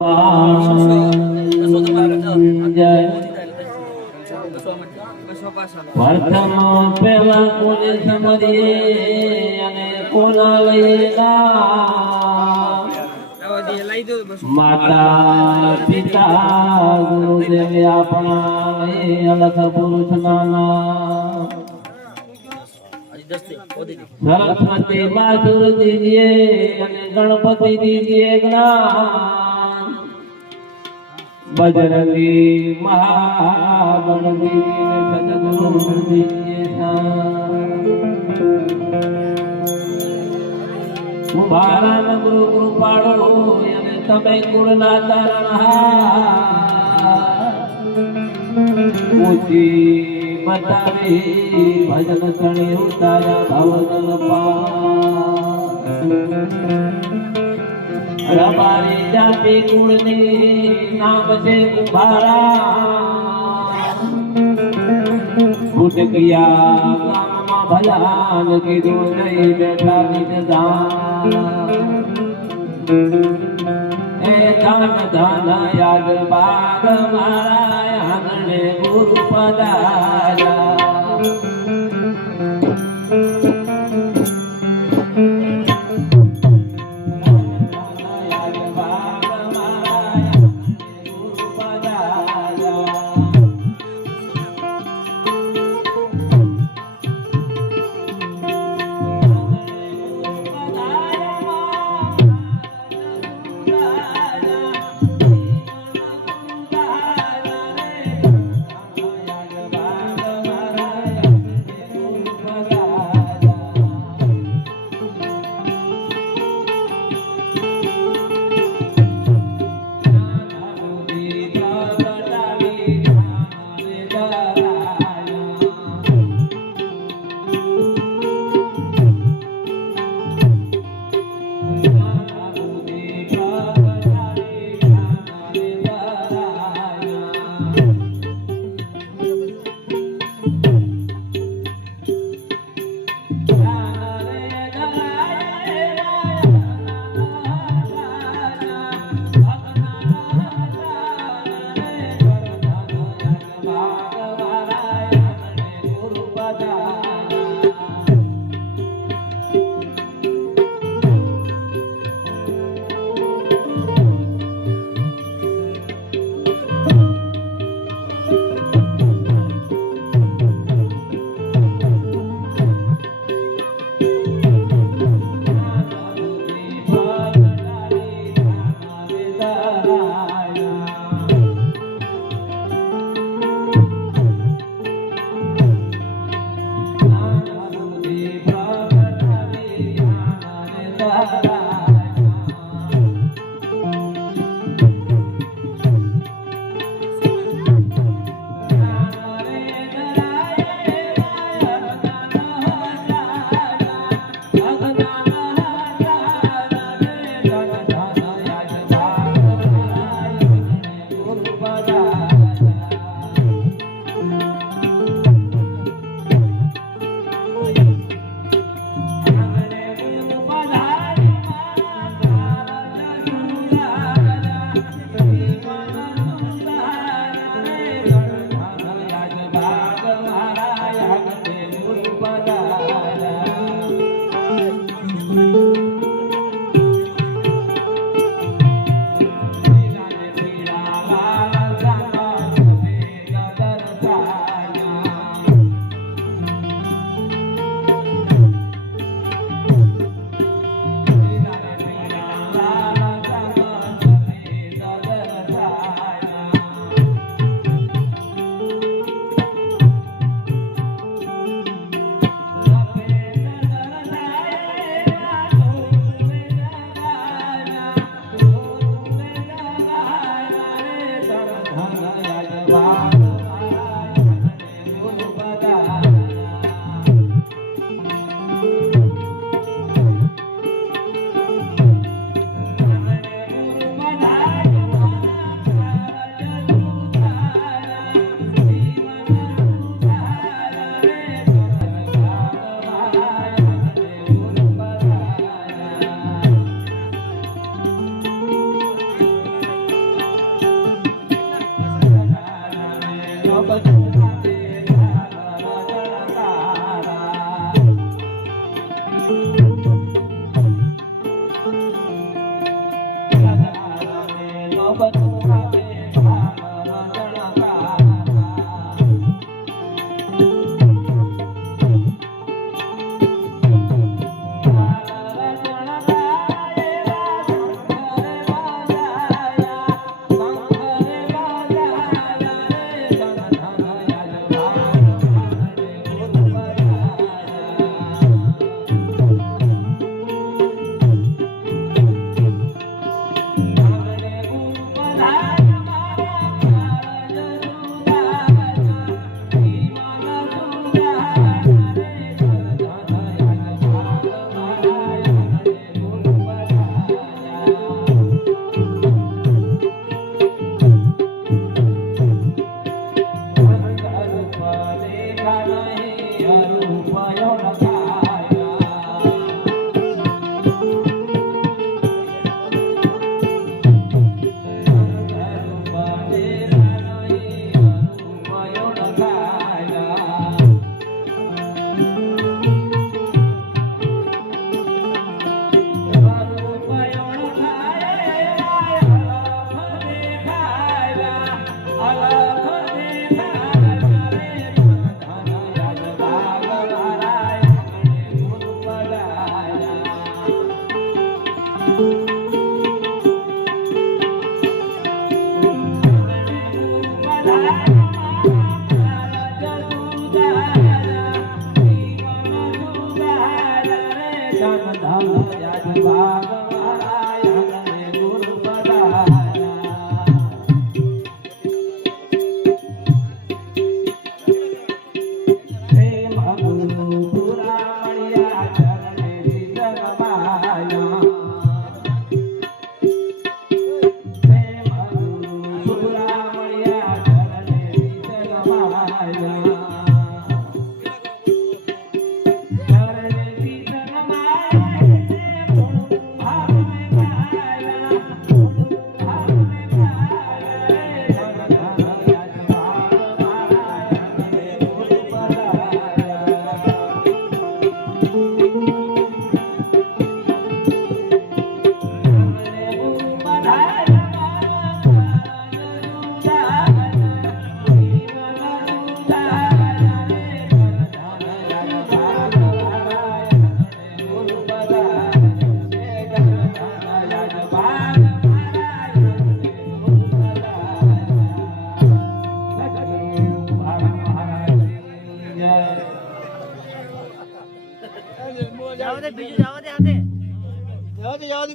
પ્રથમ પેલા કોને સમજીએ અને કોના લઈના માતા પિતા ગુરુદેવ આપણા અલગ પુરુષ નાના સરસ્વતી માધુર દીજીએ અને ગણપતિ દીજીએ જ્ઞાન બજરંગી મહાગણપતિ સદગુરુ દીજીએ મુબારક ગુરુ કૃપાળો અને તમે ગુણના તારણહાર ઊંચી બતાવી ભજન સણી ઉતારા ભવદલ રબારી જાતિ કુળની નામ છે કુંભારા ફૂટકિયા ગામમાં ભલાન કીધું નહીં બેઠા નિધાન એ દાન દાન યાદ બાગ મારા આંગણે ગુરુ પધાર્યા બધું આવે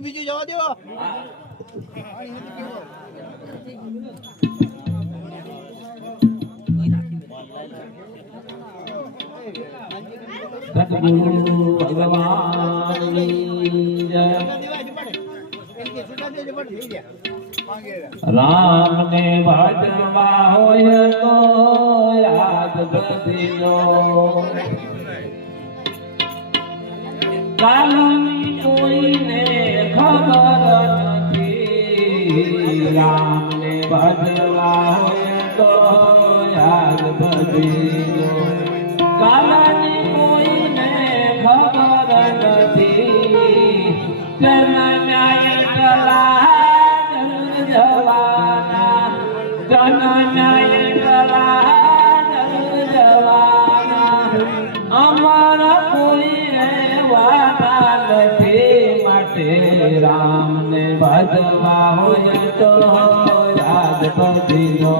બીજું જવા દો સદગુરુ ભગવાનની જય રામ ને ભજવા હોય તો યાદ બદલો કાલની કોઈને ખબર નથી રામ ને ભજવા હોય તો યાદ બદલો કાલની કોઈને ખબર નથી જન ન્યાય કલા જવાના જન ન્યાય કલા જવાના અમર કોઈ રહેવાના નથી માટે રામ ને ભજવા હોય તો યાદ બદલો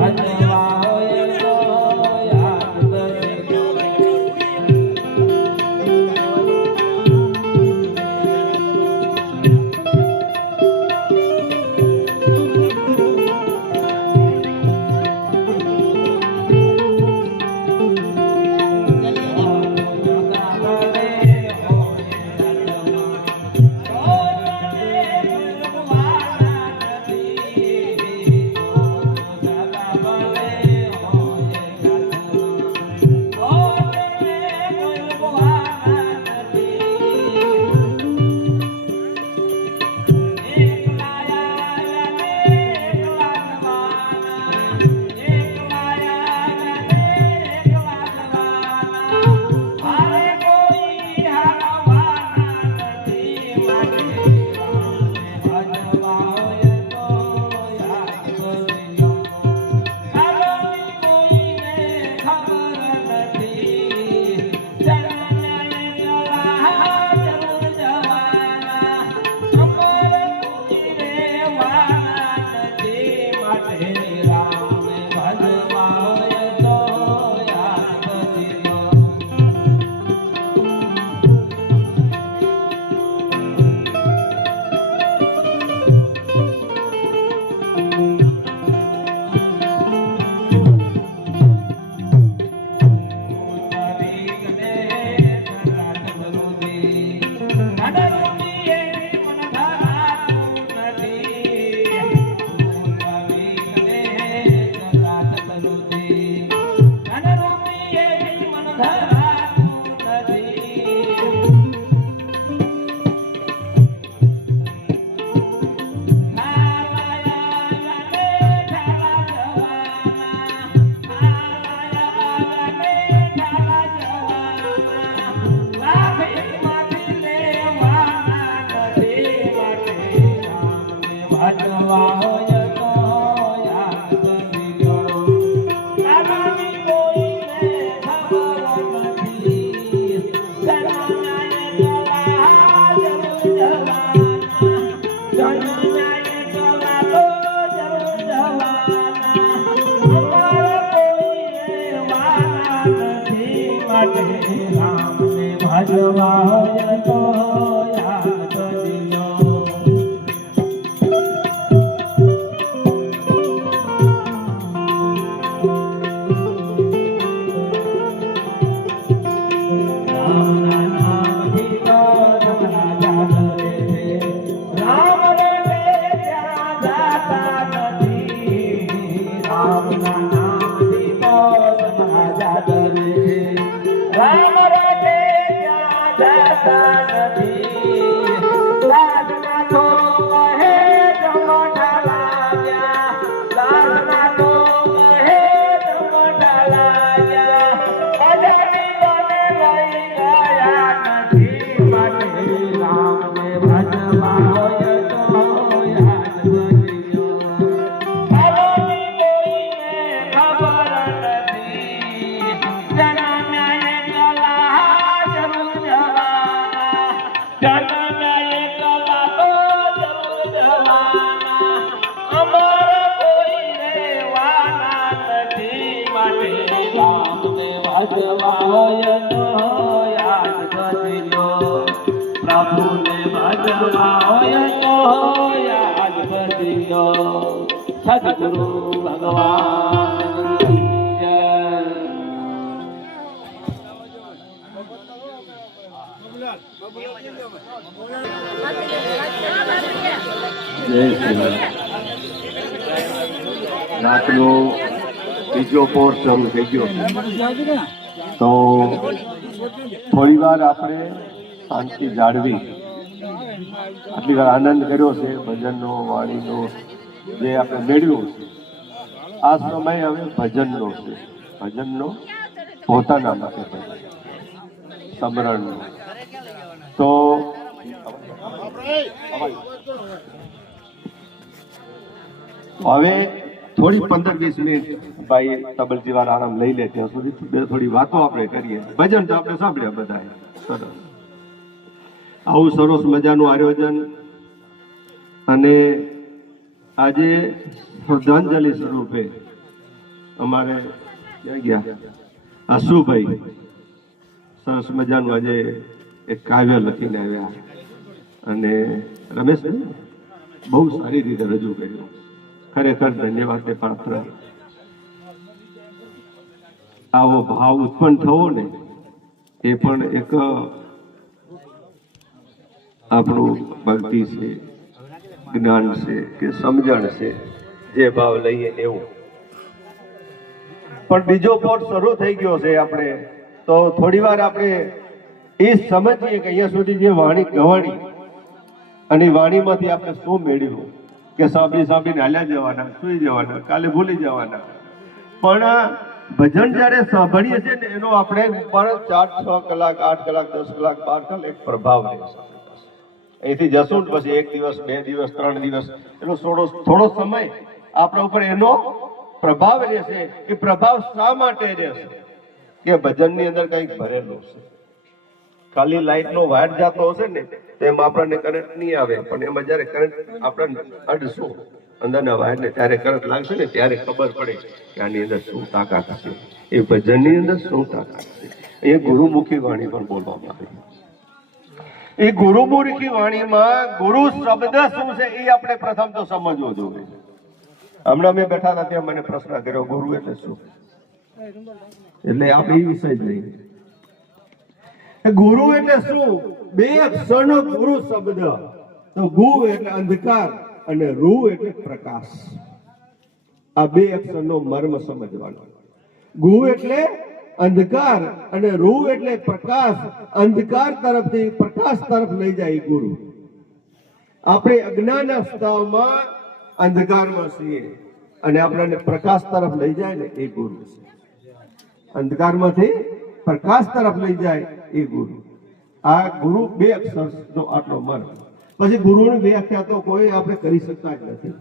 ભજવા હોય તો યાદ કરજો ભજવા હોય તો યાદ કરજો ભજવા હોય તો યાદ કરજો પ્રભુને ભજવા હોય તો યાદ કરજો સદગુરુ ભગવાન જય શ્રી રાતનો બીજો પોર શરૂ થઈ ગયો તો થોડી વાર આપણે શાંતિ જાળવી આટલી વાર આનંદ કર્યો છે ભજનનો વાણીનો જે આપણે મેળવ્યો છે આ સમય હવે ભજનનો છે ભજનનો પોતાના માટે સમરણનો તો હવે થોડી 15-20 મિનિટ ભાઈ તબલજી વાળા આરામ લઈ લે ત્યાં સુધી થોડી વાતો આપણે કરીએ ભજન તો આપણે સાંભળ્યા બધા સરસ આવું સરસ મજાનું આયોજન અને આજે શ્રદ્ધાંજલિ સ્વરૂપે અમારે ક્યાં ગયા આશુભાઈ સરસ મજાનું આજે એક કાવ્ય લખીને આવ્યા અને રમેશભાઈ બહુ સારી રીતે રજૂ કર્યું. ખરેખર ધન્યવાદને પાત્ર. આવો ભાવ ઉત્પન્ન થવો ને એ પણ એક આપણું ભક્તિ છે, જ્ઞાન છે કે સમજણ છે, જે ભાવ લઈએ એવું. પણ બીજો પોટ શરૂ થઈ ગયો છે. આપણે તો થોડી વાર આપણે એ સમજીએ કે અહીંયા સુધી જે વાણી ગવાણી અને વાણીમાંથી આપણે શું મેળવ્યું કે સાંભળીને હાલ્યા જવાના, સુઈ જવાના, કાલે ભૂલી જવાના. પણ ભજન જ્યારે સાંભળીએ છીએ ને એનો આપણે ઉપર 4-6 કલાક, 8 કલાક, 10 કલાક, 12 કલાક એક પ્રભાવ રહેશે. અહીંથી જશું ને પછી 1 દિવસ, 2 દિવસ, 3 દિવસ એનો થોડો સમય આપણા ઉપર એનો પ્રભાવ રહેશે. એ પ્રભાવ શા માટે રહેશે કે ભજનની અંદર કંઈક ભરેલું છે. ખાલી લાઈટનો વાયર જતો હશે ને તેમાં આપણને કરંટ નહીં આવે, પણ એમાં જ્યારે કરંટ આપણને અડશું અંદરના વાયરને ત્યારે કરંટ લાગશે ને ત્યારે ખબર પડે કે આની અંદર શું તાકાત છે, એ ભજનની અંદર શું તાકાત છે. એ ગુરુમુખી વાણી પણ બોલવામાં આવે. એ ગુરુમુખી વાણીમાં ગુરુ શબ્દ શું છે એ આપણે પ્રથમ તો સમજવો જોઈએ. હમણાં મેં બેઠા હતા ત્યાં મને પ્રશ્ન કર્યો, ગુરુ એટલે શું? એટલે આપણે એ વિષય જ નહીં. ગુરુ એટલે શું? 2 અક્ષરનો ગુરુ શબ્દ. તો ગુ એટલે અંધકાર અને રૂ એટલે પ્રકાશ. આ 2 અક્ષરનો મર્મ સમજવાનો. ગુ એટલે અંધકાર અને રૂ એટલે પ્રકાશ. અંધકાર તરફથી પ્રકાશ તરફ લઈ જાય ગુરુ. આપણે અજ્ઞાન અવસ્થામાં અંધકારમાં છીએ અને આપણને પ્રકાશ તરફ લઈ જાય ને એ ગુરુ છે. અંધકારમાંથી પ્રકાશ તરફ લઈ જાય એ ગુરુ. આ ગુરુ 2 અક્ષરનો આટલો મર્મ. પછી ગુરુની વ્યાખ્યા તો કોઈ આપણે કરી શકતા જ નથી.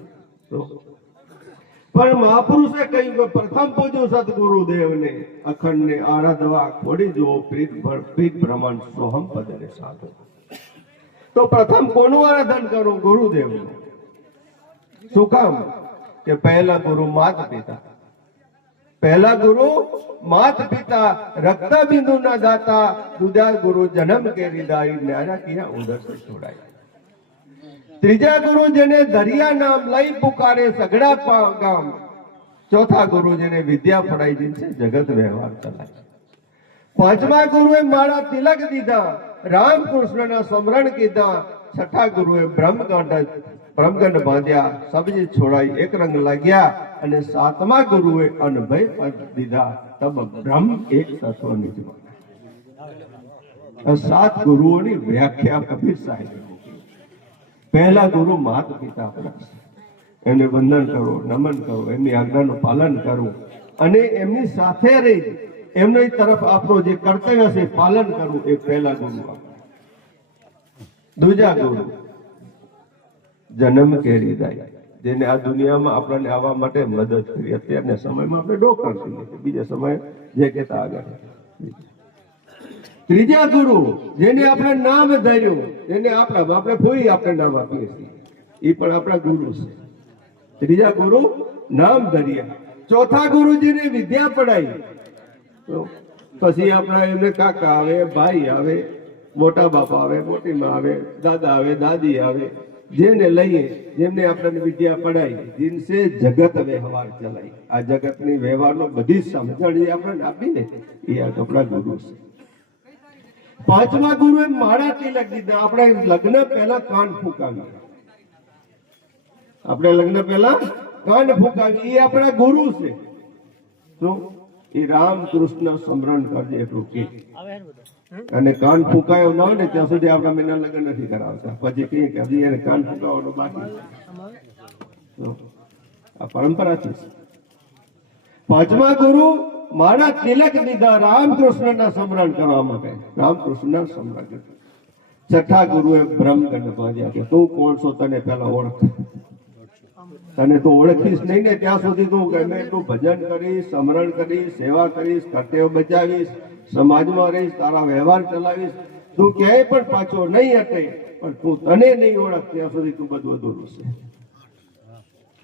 પણ મહાપુરુષે કહ્યું કે પ્રથમ પૂજો સદગુરુદેવને, અખંડને આરાધવા ખોડી જુઓ પ્રીત બ્રહ્માંડ સોહમ પદરે સાધો. તો પ્રથમ કોનું આરાધન કરો? ગુરુદેવનું. શું કામ? કે પહેલા ગુરુ માતા પિતા. પહેલા ગુરુ માત પિતા, રક્ત બિંદુ ના દાતા, દુજા ગુરુ જન્મ કે હૃદય ન્યારા કિયા ઉદર સે છોડાય. ત્રીજા ગુરુ જેને દરિયા નામ લઈ પુકારે સગડા ગામ. ચોથા ગુરુ જેને વિદ્યા પડાઈ જીનસે જગત વ્યવહાર ચલાય. પાંચમા ગુરુએ માળા તિલક દીધા, રામકૃષ્ણના સ્મરણ કીધા. છઠ્ઠા ગુરુએ બ્રહ્મગંડ બાંધ્યા, સબજી છોડાઈ એક રંગ લાગ્યા. અને સાતમા ગુરુએ અનભય પદ દીધા, તબ બ્રહ્મ એક તત્વ નિજમાં. 7 ગુરુઓની વ્યાખ્યા કબીર સાહેબે. પહેલા ગુરુ માતા પિતા આપણા, એમને વંદન કરો, નમન કરો, એમની આજ્ઞાનું પાલન કરવું અને એમની સાથે રહી એમની તરફ આપણો જે કર્તવ્ય છે પાલન કરવું, એ પહેલા ગુરુ. દુજા ગુરુ જન્મ કે હૃદય, જેને આ દુનિયામાં આપણને આવવા માટે મદદ કરી. અત્યારના સમયમાં આપણે ડોક્ટર કહીએ, બીજા સમયે જે કહેતા આગળ. ત્રીજા ગુરુ જેને આપણે નામ ધર્યું, જેને આપણે ફોઈ આપણે નામ આપીએ છીએ, એ પણ આપણા ગુરુ છે. ત્રીજા ગુરુ નામ ધર્યા. ચોથા ગુરુ જેને વિદ્યા પડાઈ. પછી આપણા એમને કાકા આવે, ભાઈ આવે, મોટા બાપા આવે, મોટી માં આવે, દાદા આવે, દાદી આવે. જેને લઈએ, જેમને આપણને વિદ્યા પડાઈ, જીનસે જગત વ્યવહાર ચલાય. આ જગતની વ્યવહારનો બધી સમજણ આપણને આપીને એ આ આપણા ગુરુ છે. પાંચમા ગુરુએ માળા તિલક દીધા. આપણે લગ્ન પહેલા કાન ફૂંકાવી. આપણે લગ્ન પહેલા કાન ફૂંકાવી, એ આપણા ગુરુ છે. શું? એ રામકૃષ્ણ સ્મરણ કરજે એટલું કે. અને કાન ફૂંકાયો ન હોય ને ત્યાં સુધી આપણા મેના લગ્ન નથી કરાવતા. પછી કહીએ કે હજી એને કાન ફૂંકાવાનો બાકી. આ પરંપરાથી. પાંચમા ગુરુ મારા તિલક દીધા, રામકૃષ્ણના સ્મરણ કરવા માટે. રામકૃષ્ણના સ્મરણ. છઠ્ઠા ગુરુએ બ્રહ્મગંડ બાંધ્યા કે તું કોણ છો તને પહેલા ઓળખ. તને તું ઓળખીશ નહીં ને ત્યાં સુધી તું ગમે એટલું ભજન કરીશ, સ્મરણ કરીશ, સેવા કરીશ, કર્તવ્ય બજાવીશ, સમાજમાં રહીશ, તારા વ્યવહાર ચલાવીશ, તું ક્યાંય પણ પાછો નહીં હટે. પણ તું તને નહીં ઓળખ ત્યાં સુધી તું બધું અધૂરું છે.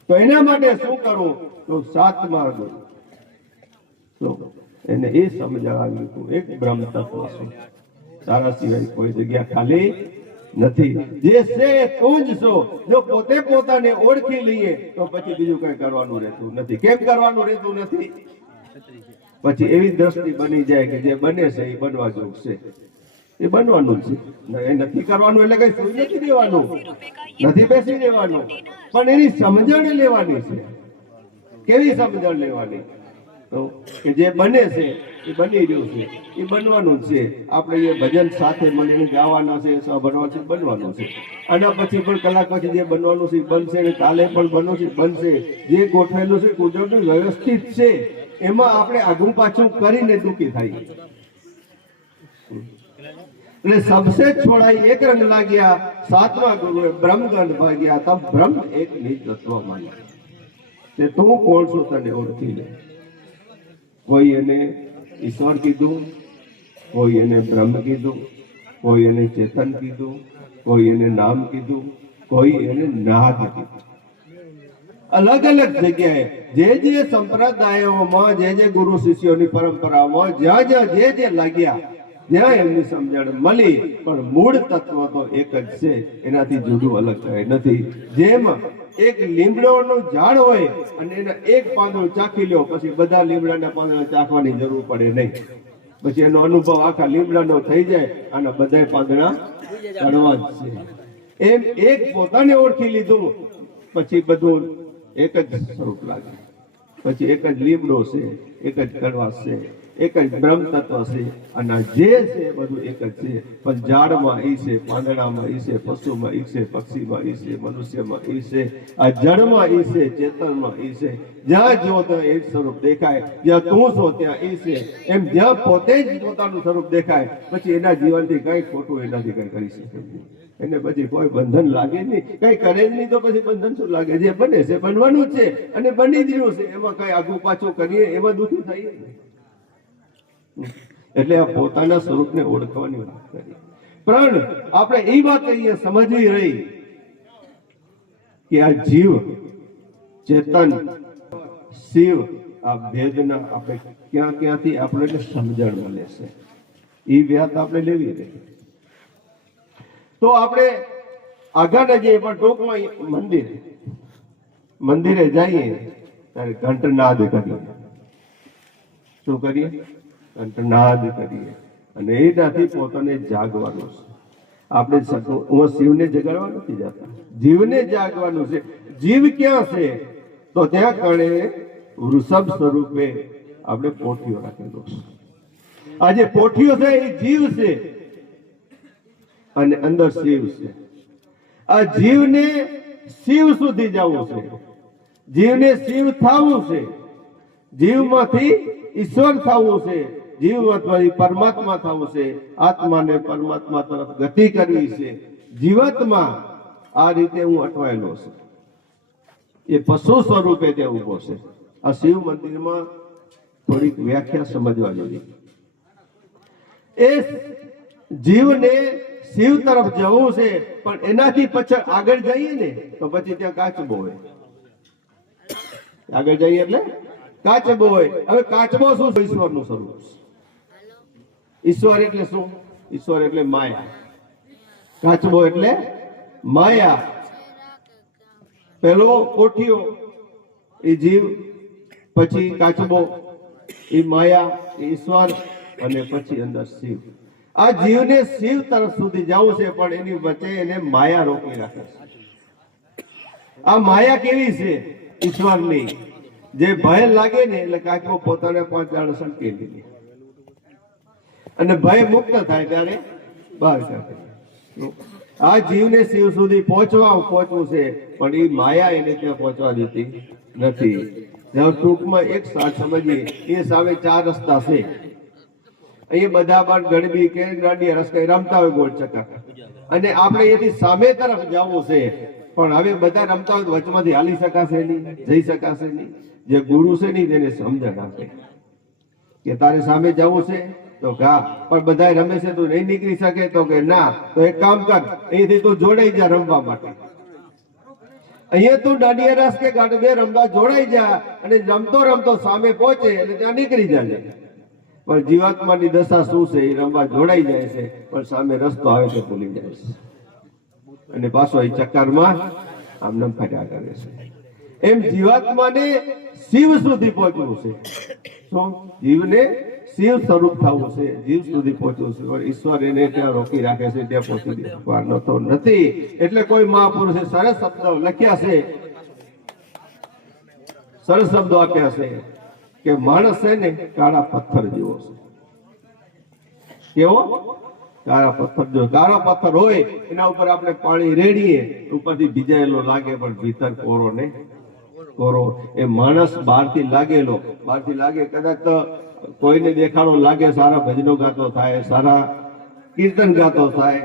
તો એના માટે શું કરવું? તો સાતમા ગુરુ તો એને એ સમજાવ્યું તું એક બ્રહ્મ તત્વ છું, તારા સિવાય કોઈ જગ્યા ખાલી નથી, જે છે તું જ છો. જો પોતે પોતાને ઓળખી લઈએ તો પછી બીજું કઈ કરવાનું રહેતું નથી. કેમ કરવાનું રહેતું નથી? પછી એવી દ્રષ્ટિ બની જાય કે જે બને છે એ બનવા જેવું છે, એ બનવાનું છે. એ નથી કરવાનું એટલે કઈ સુઈ નથી દેવાનું, નથી બેસી દેવાનું, પણ એની સમજણ લેવાની છે. કેવી સમજણ લેવાની? તો કે જે બને છે એ બની રહ્યું છે, એ બનવાનું છે. આપણે એ ભજન સાથે મળીને ગાવાના છે, સાંભળવાનું છે, બનવાનું છે. આના પછી પણ કલાક પછી જે બનવાનું છે બનશે, ને કાલે પણ બનશે. જે ગોઠવેલું છે કુદરતનું વ્યવસ્થિત છે, એમાં આપણે આગું પાછું કરીને દુઃખી થાય. એટલે સબસે છોડાઈ એક રંગ લાગ્યા, સાતમા ગુરુએ બ્રહ્મગંધ ભાગ્યા, તબ બ્રહ્મ એક નિજ તત્વ માન્યા. તે તું કોણ છું તને ઓળખી લે. કોઈ એને ઈશ્વર કીધું, કોઈ એને બ્રહ્મ કીધું, કોઈ એને ચેતન કીધું, કોઈ એને નામ કીધું, કોઈ એને નાદ કીધું. અલગ અલગ જગ્યાએ જે જે સંપ્રદાયોમાં, જે ગુરુ શિષ્યોની પરંપરામાં જ્યાં જ્યાં જે લાગ્યા, જ્યાં એમની સમજણ મળી, પણ મૂળ તત્વ તો એક જ છે, એનાથી જુદું અલગ કઈ નથી. જેમ એક લીમડોનું ઝાડ હોય અને એના એક પાંદડું ચાખી લો, પછી બધા લીમડાના પાંદડા ચાખવાની જરૂર પડે નહીં. પછી એનો અનુભવ આખા લીમડાનો થઈ જાય અને બધા પાંદડા ચડવા જ છે. એમ એક પોતાને ઓળખી લીધું પછી બધું એક જ સ્વરૂપ લાગે. પછી એક જ લીમડો છે, એક જ કડવાશ છે, એક જ બ્રહ્મ તત્વ છે. અને જે છે બધું એક જ છે, પણ ઝાડમાં ઈ છે, પાંદડામાં ઈ છે, પશુમાં ઈ છે, પક્ષીમાં ઈ છે, મનુષ્યમાં ઈ છે, આ જળમાં ઈ છે, ચેતનમાં ઈ છે. જ્યાં જો ત્યાં એક સ્વરૂપ દેખાય, જ્યાં તું છો ત્યાં ઈ છે. એમ જ્યાં પોતે જ પોતાનું સ્વરૂપ દેખાય, પછી એના જીવનથી કઈ ખોટું એનાથી કઈ કરી શકે નહીં. એને પછી કોઈ બંધન લાગે નહીં, કઈ કરે જ નહીં, તો પછી બંધન શું લાગે? જે બને છે બનવાનું જ છે, અને બની જ રહ્યું છે. એમાં કઈ આગું પાછું કરીએ એમાં દુઃખી થઈએ. એટલે આ પોતાના સ્વરૂપને ઓળખવાની વાત કરી. પણ આપણે એ વાત અહીંયા સમજવી રહી કે આ જીવ, ચેતન, શિવ, આ ભેદના આપણે ક્યાંથી આપણને સમજણ મળે છે, એ વાત આપણે લેવી રહી. તો આપણે આગળ જઈએ, પણ ટૂંકમાં મંદિરે જઈએ ત્યારે ઘંટનાદ કરીએ. શું કરીએ? ઘંટનાદ કરીએ. અને એનાથી પોતાને જાગવાનું છે. આપણે હું શિવને જગાડવા નથી જતા, જીવને જાગવાનું છે. જીવ ક્યાં છે? તો ત્યાં કણે વૃષભ સ્વરૂપે આપણે પોઠીઓ રાખેલો છે. આ જે પોઠીઓ છે એ જીવ છે અને અંદર શિવ છે. આ જીવને શિવ સુધી જવું છે, જીવને શિવ થવું છે, જીવમાંથી ઈશ્વર થવું છે, જીવમાંથી પરમાત્મા થવું છે, આત્માને પરમાત્મા તરફ ગતિ કરવી છે. જીવતમાં આ રીતે હું અટવાયેલો છું. એ પશુ સ્વરૂપે તે ઉભો છે. આ શિવ મંદિરમાં થોડીક વ્યાખ્યા સમજવા જેવી. એ જીવને શિવ તરફ જવું છે, પણ એનાથી પછી આગળ જઈએ ને તો પછી ત્યાં કાચબો હોય. આગળ જઈએ એટલે કાચબો હોય. હવે કાચબો શું? ઈશ્વરનું સ્વરૂપ. ઈશ્વર એટલે શું? ઈશ્વર એટલે માયા. કાચબો એટલે માયા. પેલો કોઠીઓ એ જીવ, પછી કાચબો એ માયા, ઈશ્વર, અને પછી અંદર શિવ. આ જીવને શિવ તરફ સુધી જવું છે, પણ એની વચ્ચે એને માયા રોકી રાખે છે. આ માયા કેવી છે? ઈશ્વરની. જે ભય લાગે ને એટલે કાચબો પોતાને 5 દાડા સંકેલી લે, અને ભય મુક્ત થાય ત્યારે બહાર કાઢે. આ જીવને શિવ સુધી પહોંચવું છે, પણ એ માયા એને ત્યાં પહોંચવા દેતી નથી. ટૂંકમાં એક સાથ સમજીએ, એ સામે 4 રસ્તા છે. અહીંયા બધા બાર ગરબી કે દાંડિયા રસ્તા રમતા હોય ગોળ ચક્કર, અને આપણે એથી સામે તરફ જવું છે. પણ હવે બધા રમતા હોય વચમાંથી હાલી શકાશે નહીં, જઈ શકાશે નહીં. જે ગુરુ છે ને તેને સમજણ આપે કે તારે સામે જવું છે તો ગા, પણ બધા રમે છે તું નહીં નીકળી શકે, તો કે ના, તો એક કામ કર, અહીંથી તું જોડાઈ જા રમવા માટે. અહીંયા તું દાંડિયા રાસ કે ગાડવે રમવા જોડાઈ જા અને રમતો રમતો સામે પહોંચે એટલે ત્યાં નીકળી જાય. પણ જીવાત્માની દશા શું છે? એ રમવા જોડાઈ જાય છે પણ સામે રસ્તો આવે તો ભૂલી જાય છે અને પાછો એ ચક્કરમાં આમને ફર્યા કરે છે. એમ જીવાત્માને શિવ સુધી પહોંચવું છે. શું? જીવને શિવ સ્વરૂપ થવું છે, જીવ સુધી પહોંચવું છે. પણ ઈશ્વર એને ત્યાં રોકી રાખે છે, ત્યાં પહોંચી દેવાનો તો નથી. એટલે કોઈ મહાપુરુષે સરસ શબ્દો લખ્યા છે, સરસ શબ્દો આપ્યા છે કે માણસ છે ને કાળા પથ્થર જેવો છે. કેવો? કાળા પથ્થર જેવો. કાળા પથ્થર હોય એના ઉપર આપણે પાણી રેડીએ, ઉપરથી ભીજાયેલો લાગે પણ ભીતર કોરો ને કોરો. એ માણસ બહારથી લાગે કદાચ કોઈને દેખાડો લાગે, સારા ભજનો ગાતો થાય, સારા કીર્તન ગાતો થાય,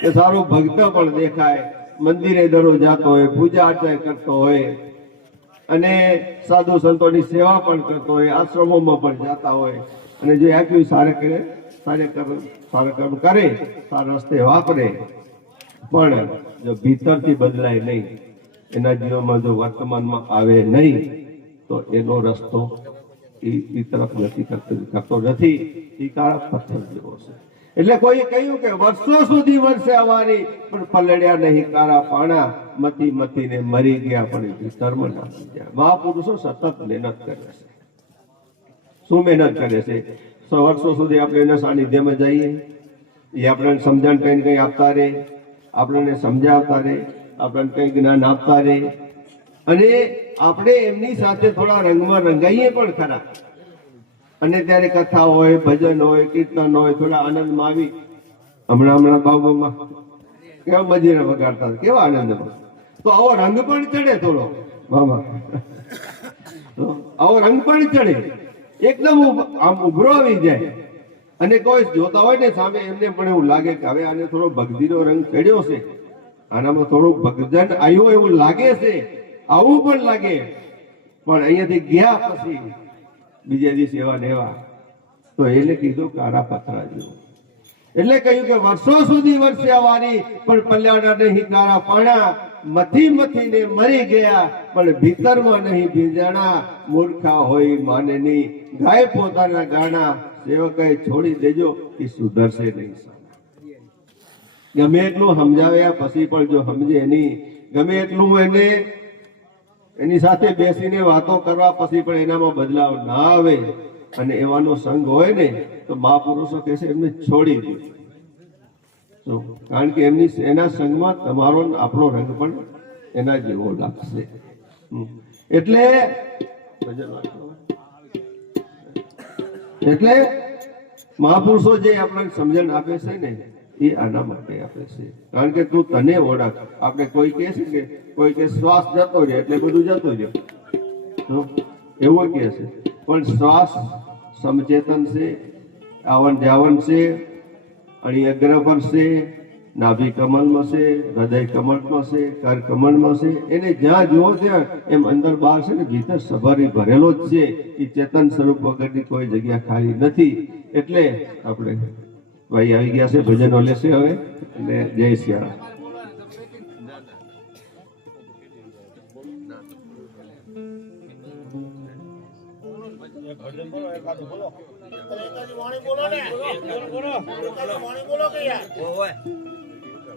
કે સારો ભક્ત પણ દેખાય, મંદિરે દરરોજ જાતો હોય, પૂજા અર્ચના કરતો હોય અને સાધુ સંતોની સેવા પણ કરતો હોય, આશ્રમોમાં પણ જતા હોય અને જે આપ્યું સારા કર્મ કરે, સારા રસ્તે વાપરે, પણ જો ભીતરથી બદલાય નહીં, એના જીવનમાં જો વર્તમાનમાં આવે નહીં તો એનો રસ્તો એ તરફ કરતો નથી. એ કાળા પથ્થર જેવો છે. એટલે કોઈ કહ્યું કે વર્ષો સુધી વરસે અવારી પણ પલળ્યા નહીં કાળા પાણા, મતી મતીને મરી ગયા પણ ભીતરમાં નાખી ગયા. મહાપુરુષો સતત મહેનત કરે છે. શું મહેનત કરે છે? 100 વર્ષો સુધી આપણે એના સાનિધ્યમાં જઈએ, એ આપણને સમજણ કંઈ આપતા રહે, આપણને સમજાવતા રહે, આપણને કંઈ જ્ઞાન આપતા રહે અને આપણે એમની સાથે થોડા રંગમાં રંગાઈએ પણ ખરા. અને ત્યારે કથા હોય, ભજન હોય, કીર્તન હોય, થોડા આનંદમાં આવી. હમણાં બાબુમાં કેવા મજીરા વગાડતા, કેવા આનંદમાં. તો આવો રંગ પણ ચડે થોડો બાબા, આવો રંગ પણ ચડે, એકદમ આમ ઉભરો આવી જાય. અને કોઈ જોતા હોય ને સામે, એમને પણ એવું લાગે કે હવે આને થોડો ભક્તિનો રંગ ચડ્યો છે, આનામાં થોડું ભજન આવ્યું એવું લાગે છે, આવું પણ લાગે. પણ અહીંયાથી ગયા પછી બીજે દિવસે એવા ને એવા, તો એને કીધું કાળા પથરા જેવું. એટલે કહ્યું કે વર્ષો સુધી વરસ્યા વારી પણ પલ્યાના નહીં કાળા પાણા, મથી મથીને મરી ગયા પણ ભીતરમાં નહીં ભીંજાણા. મૂર્ખા હોય માને નહીં, ગાય પોતાના ગાણા, સેવકાએ છોડી દેજો એ સુધરશે નહીં. ગમે એટલું સમજાવ્યા પછી પણ જો સમજે નહીં, ગમે એટલું એને એની સાથે બેસીને વાતો કરવા પછી પણ એનામાં બદલાવ ના આવે અને એવાનો સંગ હોય ને તો મહાપુરુષો કહે છે એમને છોડી દો. કારણ કે એના સંગમાં તમારો આપણો રંગ પણ એના જેવો લાગશે. એટલે મહાપુરુષો જે આપણને સમજણ આપે છે ને એ આના માટે આપે છે. કારણ કે તું તને ઓળખ. આપણે કોઈ કહે છે કે કોઈ કે શ્વાસ જતો રહે એટલે બધું જતો રહ્યો, એવું કહે છે. પણ શ્વાસ સમચેતન છે, આવન જાવન છે, અણી અગ્ર પર છે, નાભી કમલમાં છે, હૃદય કમળમાં છે, કર કમળમાં છે. એને જ્યાં જુઓ ત્યાં એમ અંદર બહાર છે ને ભીતર સભારી ભરેલો જ છે. એ ચેતન સ્વરૂપ વગરની કોઈ જગ્યા ખાલી નથી. એટલે આપણે ભાઈ આવી ગયા છે, ભજનો લેશે હવે અને જય સિયારામ.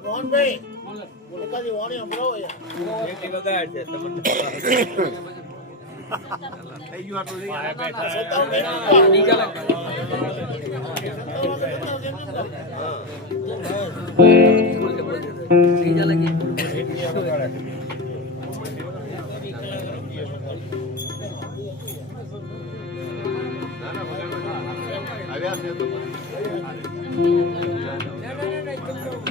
મોહનભાઈ એકાદી વાણી સંભળાવો યાર. થઈ ગયું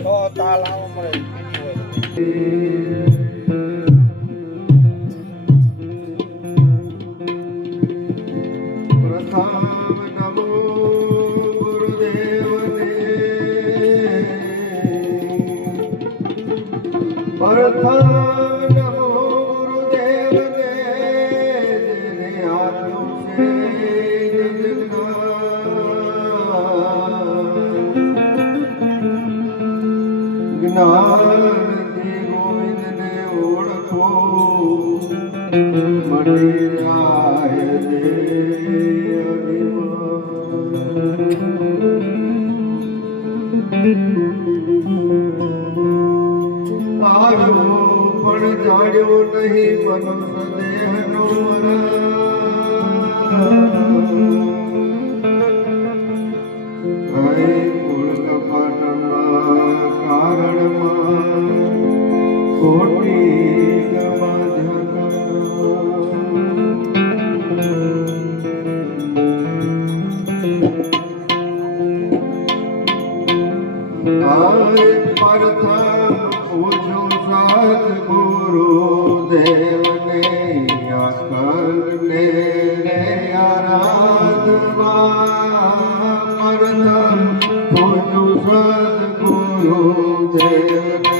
તો તાલ આવો મળે. જ્ઞાનથી ગોવિંદને ઓળખો મનુષ્ય દેહનો કુળ કપટમાં કારણમાં ખોટી સદગુરુ દેવને અકલને આરાધવા પ્રથમ પૂજું સદગુરુ દેવને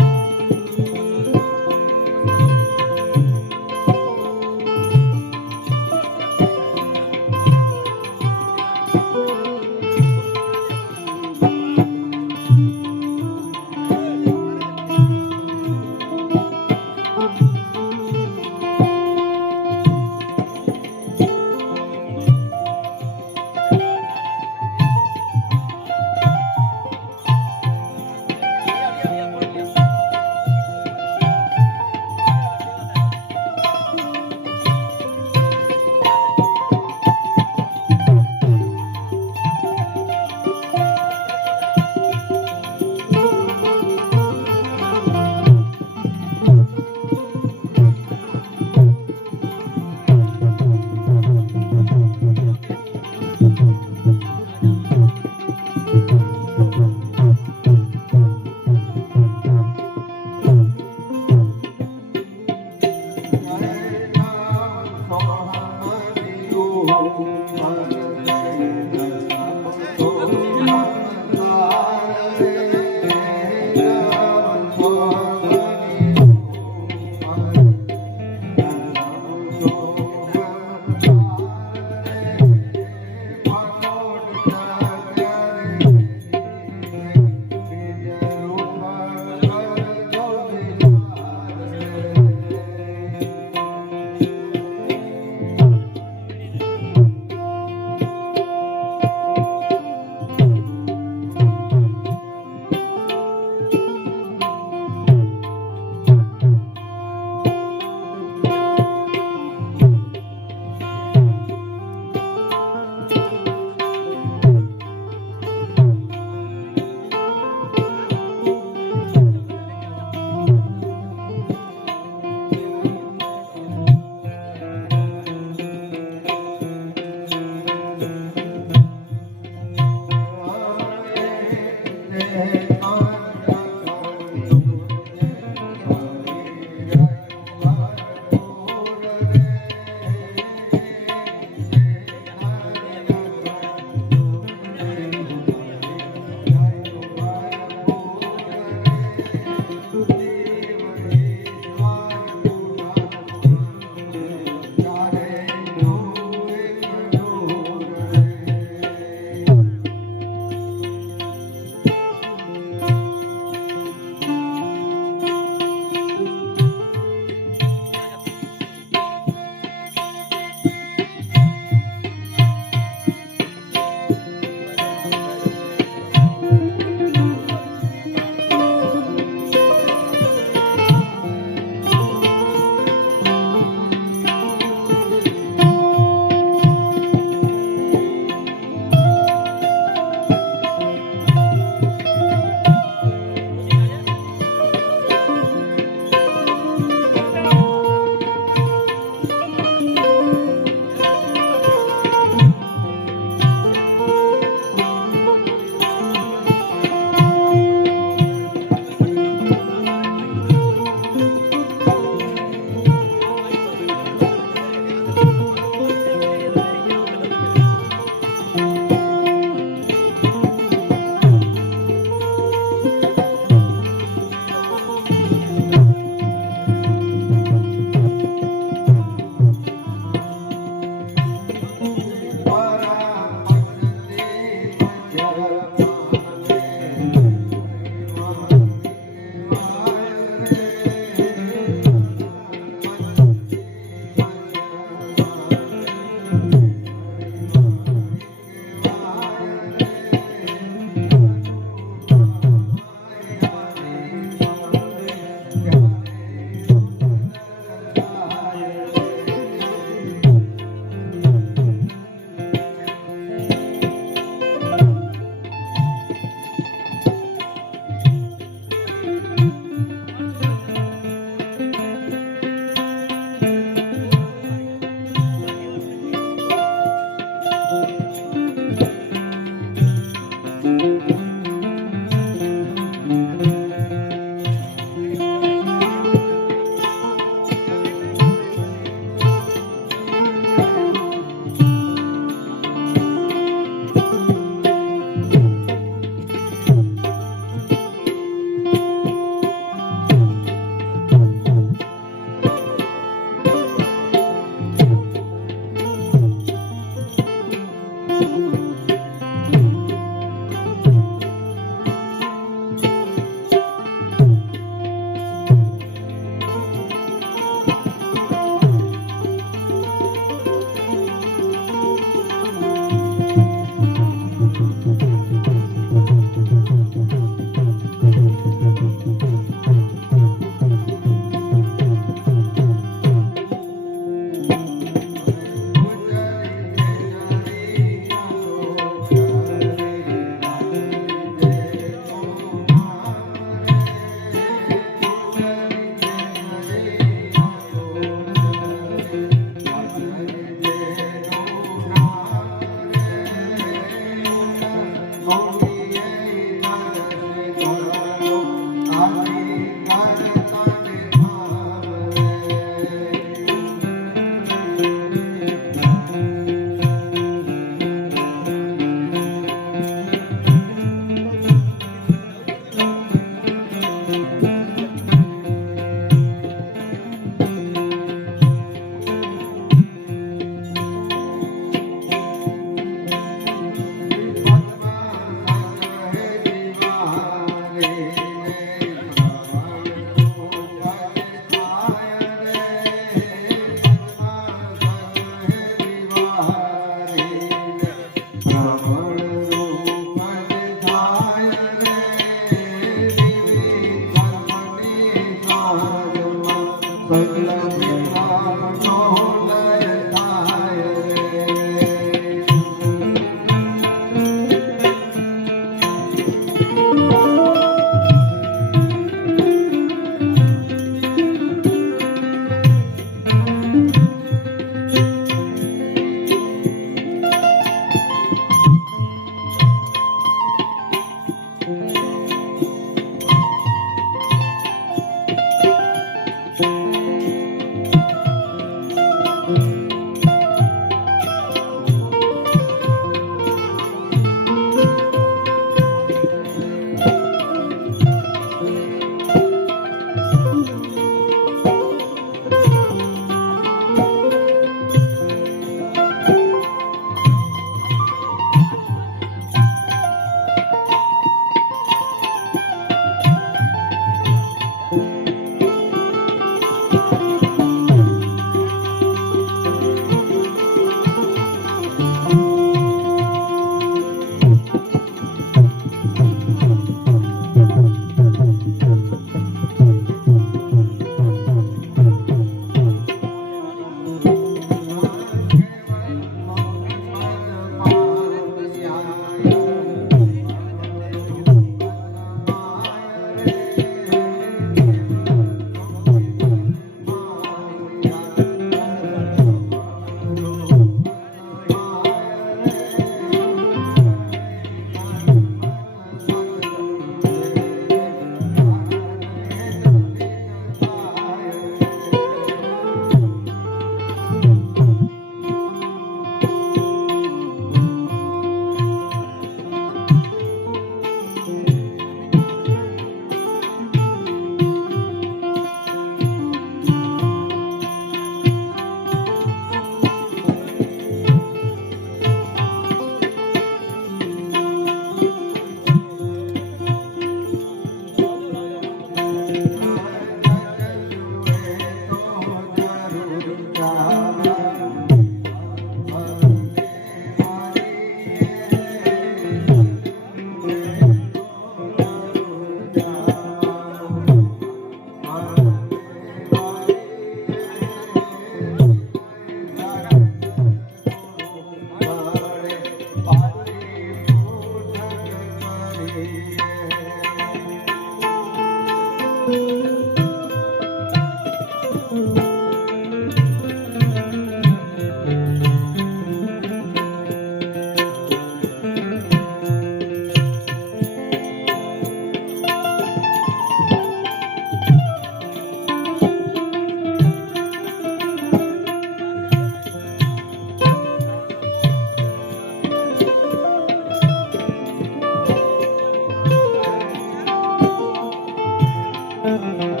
Thank you.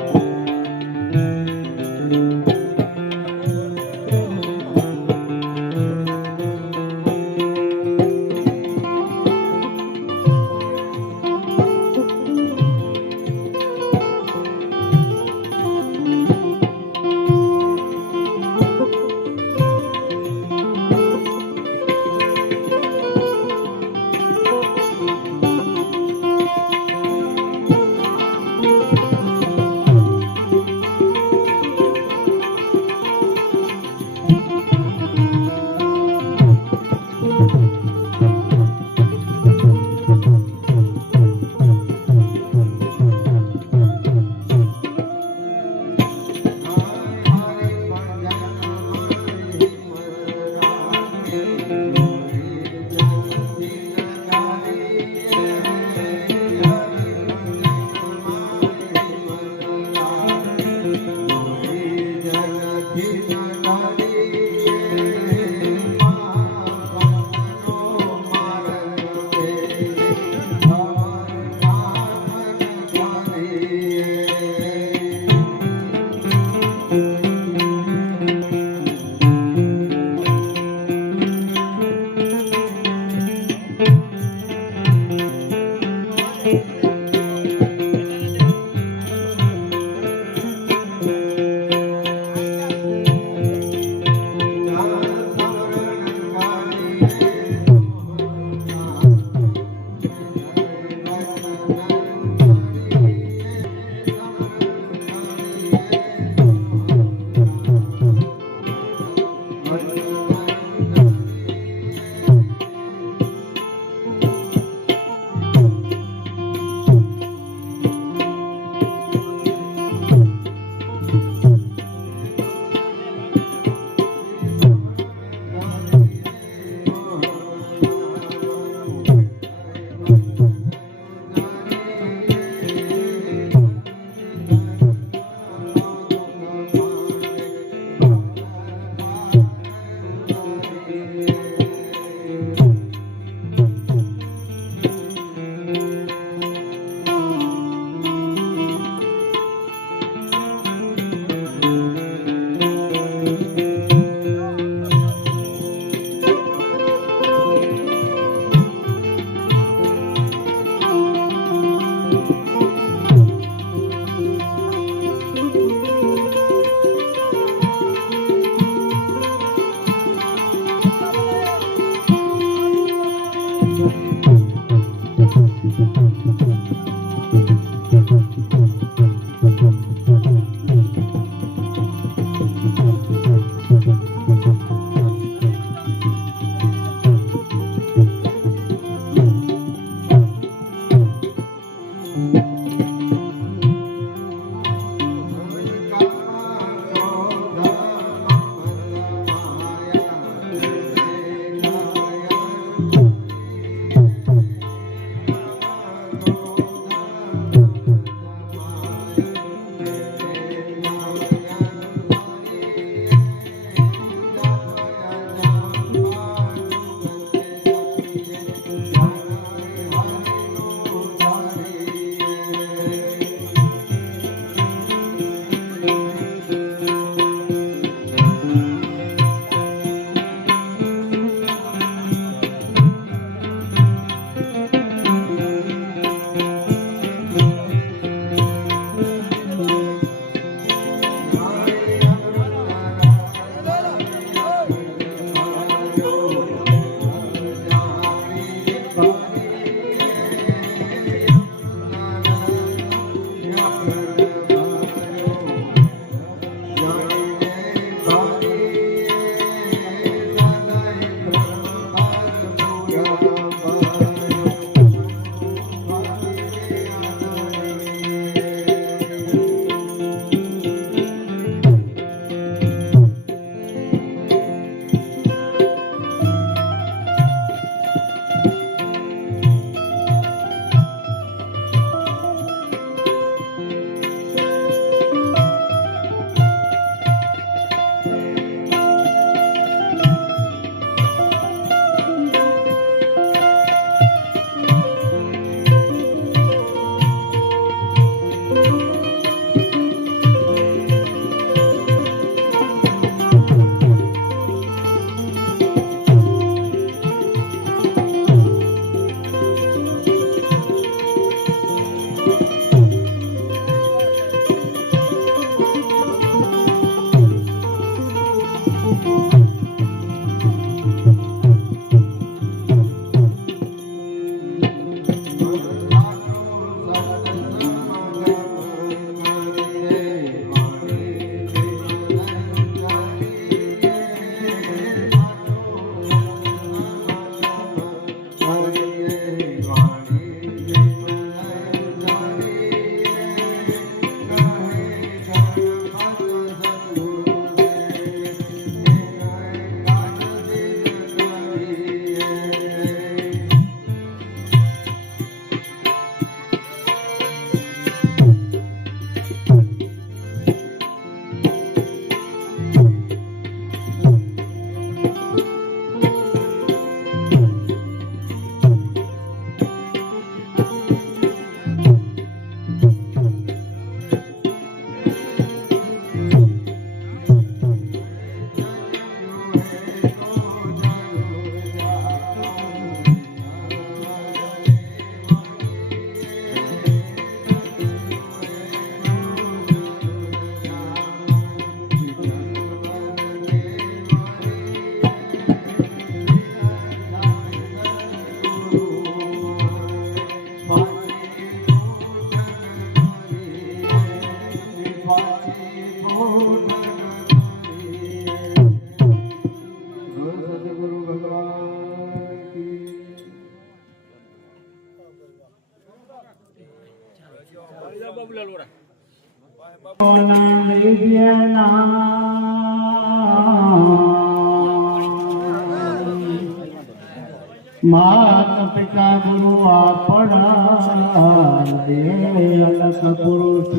માત પિતા ગુરુ આપણા અલખ પુરુષ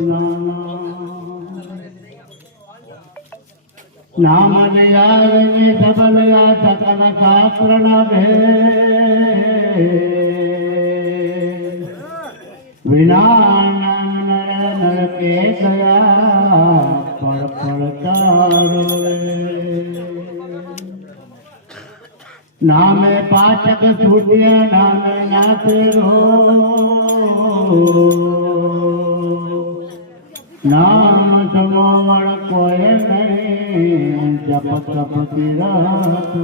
નામ દયાને ધબલયા સકલ શાસ્ત્ર ભે વિના નામ નર નર કે ગયા પર ચારો નામે પાચક છૂટ્યા નામે નાથે રો નામ સમોવણ કોઈ નહીં જપ તપ તિરથ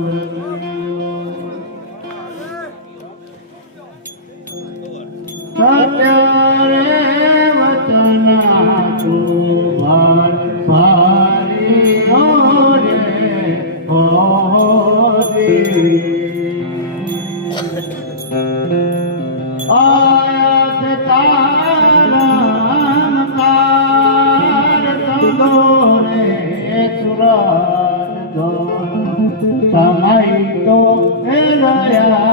સત્ય રે વચના તું ભારી રે आयत ताराम कार तंगोरे सुरान दो समय तो रया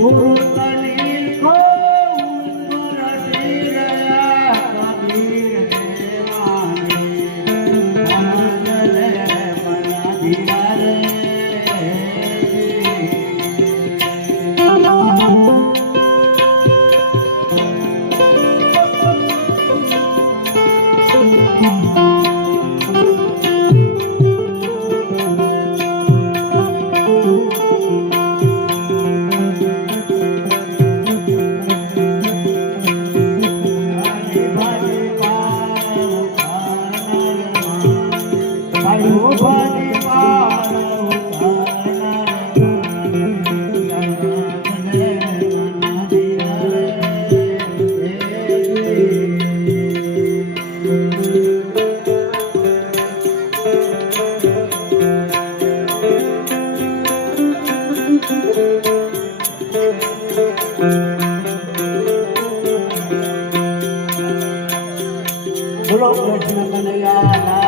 પુરુષની કો ઉત્તરથી રહ્યા કબીર દેવાને ધનલે મના ધીરે બોલો કૃષ્ણ કનૈયા